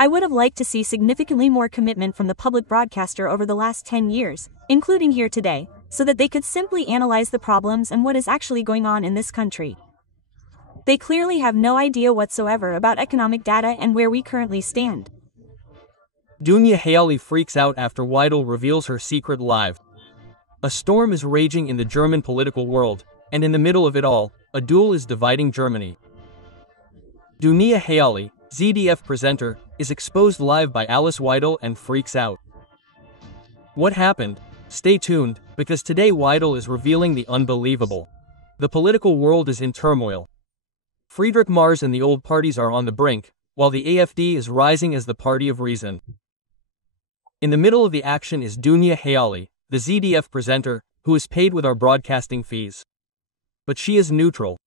I would have liked to see significantly more commitment from the public broadcaster over the last 10 years, including here today, so that they could simply analyze the problems and what is actually going on in this country. They clearly have no idea whatsoever about economic data and where we currently stand. Dunja Hayali freaks out after Weidel reveals her secret live. A storm is raging in the German political world, and in the middle of it all, a duel is dividing Germany. Dunja Hayali, ZDF presenter, is exposed live by Alice Weidel and freaks out. What happened? Stay tuned, because today Weidel is revealing the unbelievable. The political world is in turmoil. Friedrich Merz and the old parties are on the brink, while the AfD is rising as the party of reason. In the middle of the action is Dunja Hayali, the ZDF presenter, who is paid with our broadcasting fees. But she is neutral.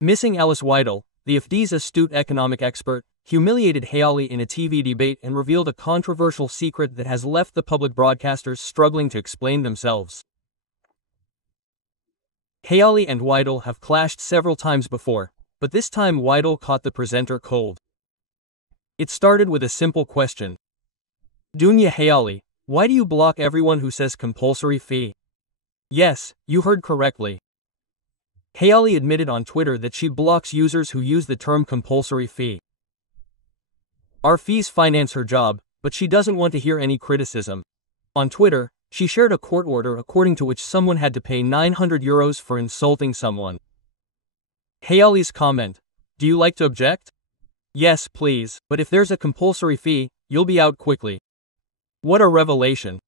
Missing Alice Weidel, the AfD's astute economic expert, humiliated Hayali in a TV debate and revealed a controversial secret that has left the public broadcasters struggling to explain themselves. Hayali and Weidel have clashed several times before, but this time Weidel caught the presenter cold. It started with a simple question. Dunja Hayali, why do you block everyone who says compulsory fee? Yes, you heard correctly. Hayali admitted on Twitter that she blocks users who use the term compulsory fee. Our fees finance her job, but she doesn't want to hear any criticism. On Twitter, she shared a court order according to which someone had to pay €900 for insulting someone. Hayali's comment, do you like to object? Yes, please, but if there's a compulsory fee, you'll be out quickly. What a revelation.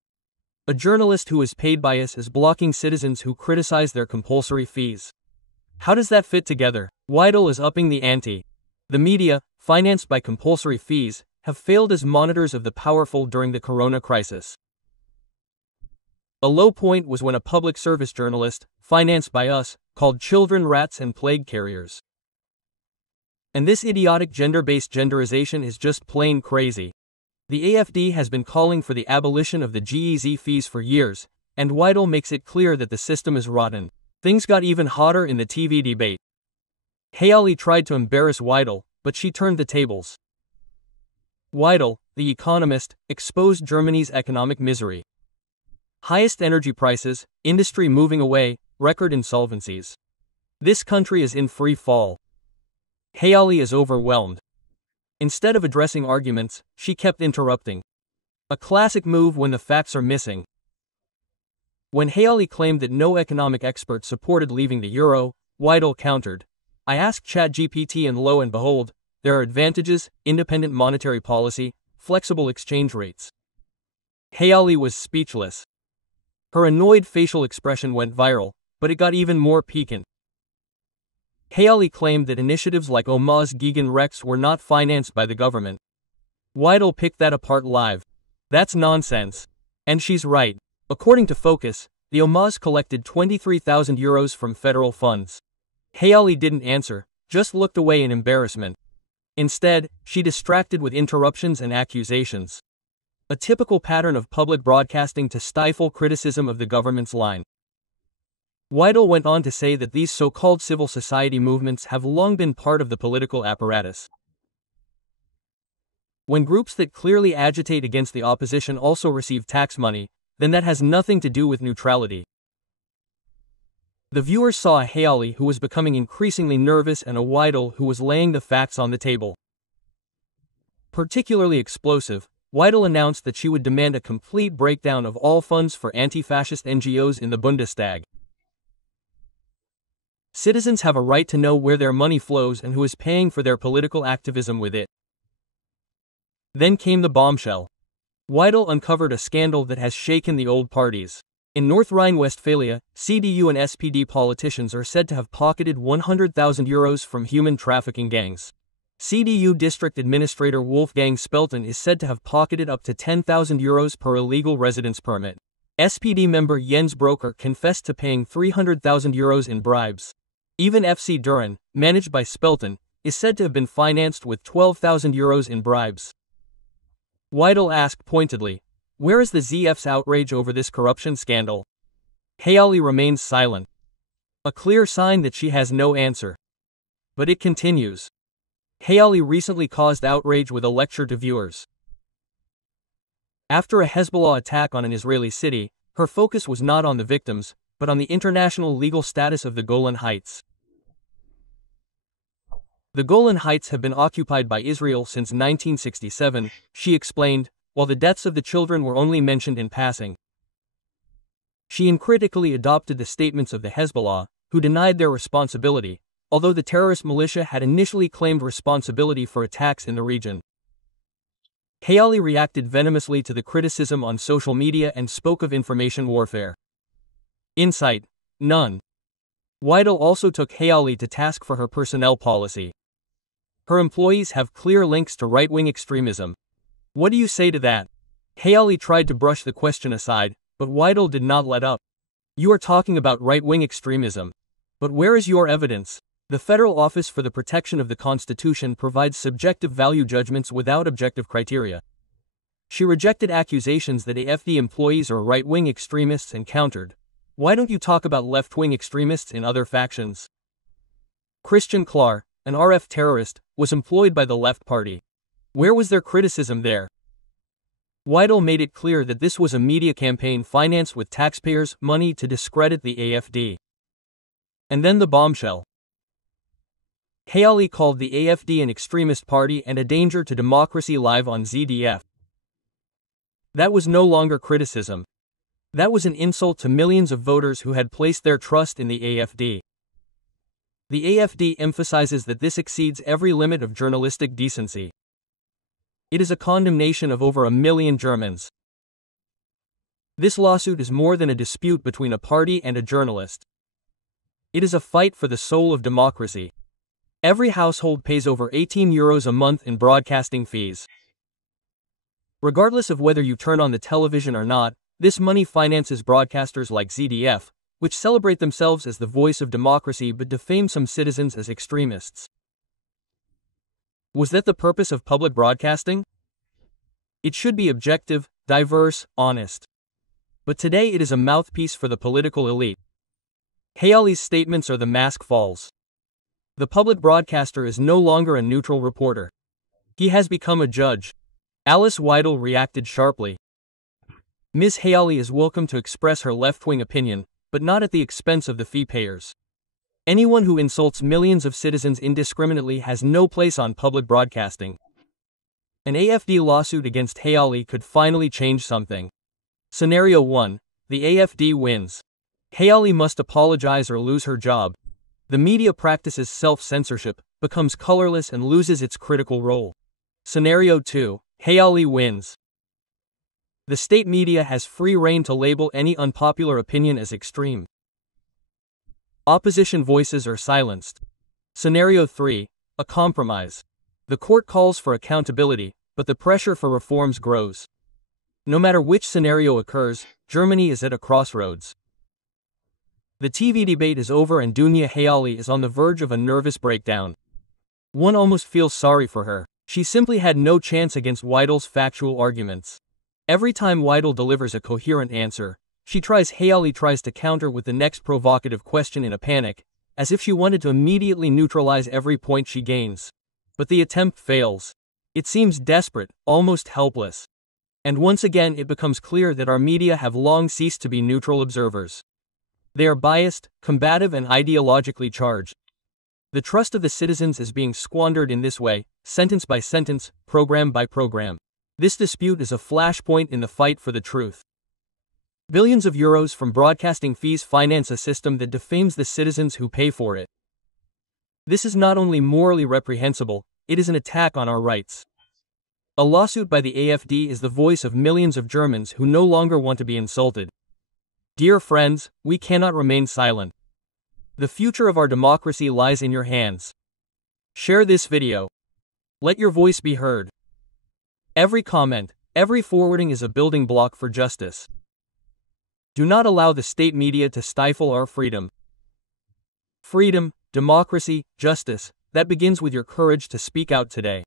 A journalist who is paid by us is blocking citizens who criticize their compulsory fees. How does that fit together? Weidel is upping the ante. The media, financed by compulsory fees, have failed as monitors of the powerful during the corona crisis. A low point was when a public service journalist, financed by us, called children rats and plague carriers. And this idiotic gender-based genderization is just plain crazy. The AfD has been calling for the abolition of the GEZ fees for years, and Weidel makes it clear that the system is rotten. Things got even hotter in the TV debate. Hayali tried to embarrass Weidel, but she turned the tables. Weidel, the economist, exposed Germany's economic misery. Highest energy prices, industry moving away, record insolvencies. This country is in free fall. Hayali is overwhelmed. Instead of addressing arguments, she kept interrupting. A classic move when the facts are missing. When Hayali claimed that no economic expert supported leaving the euro, Weidel countered. I asked ChatGPT and lo and behold, there are advantages, independent monetary policy, flexible exchange rates. Hayali was speechless. Her annoyed facial expression went viral, but it got even more piquant. Hayali claimed that initiatives like Oma's Gegen Rechts were not financed by the government. Weidel picked that apart live. That's nonsense. And she's right. According to Focus, the Omas collected €23,000 from federal funds. Hayali didn't answer, just looked away in embarrassment. Instead, she distracted with interruptions and accusations. A typical pattern of public broadcasting to stifle criticism of the government's line. Weidel went on to say that these so-called civil society movements have long been part of the political apparatus. When groups that clearly agitate against the opposition also receive tax money, then that has nothing to do with neutrality. The viewers saw a Hayali who was becoming increasingly nervous and a Weidel who was laying the facts on the table. Particularly explosive, Weidel announced that she would demand a complete breakdown of all funds for anti-fascist NGOs in the Bundestag. Citizens have a right to know where their money flows and who is paying for their political activism with it. Then came the bombshell. Weidel uncovered a scandal that has shaken the old parties. In North Rhine-Westphalia, CDU and SPD politicians are said to have pocketed €100,000 from human trafficking gangs. CDU District Administrator Wolfgang Spelten is said to have pocketed up to €10,000 per illegal residence permit. SPD member Jens Broker confessed to paying €300,000 in bribes. Even FC Düren, managed by Spelten, is said to have been financed with €12,000 in bribes. Weidel asked pointedly, where is the ZF's outrage over this corruption scandal? Hayali remains silent. A clear sign that she has no answer. But it continues. Hayali recently caused outrage with a lecture to viewers. After a Hezbollah attack on an Israeli city, her focus was not on the victims, but on the international legal status of the Golan Heights. The Golan Heights have been occupied by Israel since 1967, she explained, while the deaths of the children were only mentioned in passing. She uncritically adopted the statements of the Hezbollah, who denied their responsibility, although the terrorist militia had initially claimed responsibility for attacks in the region. Hayali reacted venomously to the criticism on social media and spoke of information warfare. Insight: none. Weidel also took Hayali to task for her personnel policy. Her employees have clear links to right-wing extremism. What do you say to that? Hayali tried to brush the question aside, but Weidel did not let up. You are talking about right-wing extremism. But where is your evidence? The Federal Office for the Protection of the Constitution provides subjective value judgments without objective criteria. She rejected accusations that AFD employees are right-wing extremists and countered, "Why don't you talk about left-wing extremists in other factions?" Christian Klar, an RF terrorist, was employed by the Left Party. Where was their criticism there? Weidel made it clear that this was a media campaign financed with taxpayers' money to discredit the AFD. And then the bombshell. Hayali called the AFD an extremist party and a danger to democracy live on ZDF. That was no longer criticism. That was an insult to millions of voters who had placed their trust in the AFD. The AFD emphasizes that this exceeds every limit of journalistic decency. It is a condemnation of over 1 million Germans. This lawsuit is more than a dispute between a party and a journalist. It is a fight for the soul of democracy. Every household pays over €18 a month in broadcasting fees. Regardless of whether you turn on the television or not, this money finances broadcasters like ZDF, which celebrate themselves as the voice of democracy but defame some citizens as extremists. Was that the purpose of public broadcasting? It should be objective, diverse, honest. But today it is a mouthpiece for the political elite. Hayali's statements are the mask falls. The public broadcaster is no longer a neutral reporter. He has become a judge. Alice Weidel reacted sharply. Ms. Hayali is welcome to express her left-wing opinion, but not at the expense of the fee payers. Anyone who insults millions of citizens indiscriminately has no place on public broadcasting. An AFD lawsuit against Hayali could finally change something. Scenario 1. The AFD wins. Hayali must apologize or lose her job. The media practices self-censorship, becomes colorless and loses its critical role. Scenario 2. Hayali wins. The state media has free rein to label any unpopular opinion as extreme. Opposition voices are silenced. Scenario 3. A compromise. The court calls for accountability, but the pressure for reforms grows. No matter which scenario occurs, Germany is at a crossroads. The TV debate is over and Dunja Hayali is on the verge of a nervous breakdown. One almost feels sorry for her. She simply had no chance against Weidel's factual arguments. Every time Weidel delivers a coherent answer, Hayali tries to counter with the next provocative question in a panic, as if she wanted to immediately neutralize every point she gains. But the attempt fails. It seems desperate, almost helpless. And once again it becomes clear that our media have long ceased to be neutral observers. They are biased, combative and ideologically charged. The trust of the citizens is being squandered in this way, sentence by sentence, program by program. This dispute is a flashpoint in the fight for the truth. Billions of euros from broadcasting fees finance a system that defames the citizens who pay for it. This is not only morally reprehensible, it is an attack on our rights. A lawsuit by the AFD is the voice of millions of Germans who no longer want to be insulted. Dear friends, we cannot remain silent. The future of our democracy lies in your hands. Share this video. Let your voice be heard. Every comment, every forwarding is a building block for justice. Do not allow the state media to stifle our freedom. Freedom, democracy, justice, that begins with your courage to speak out today.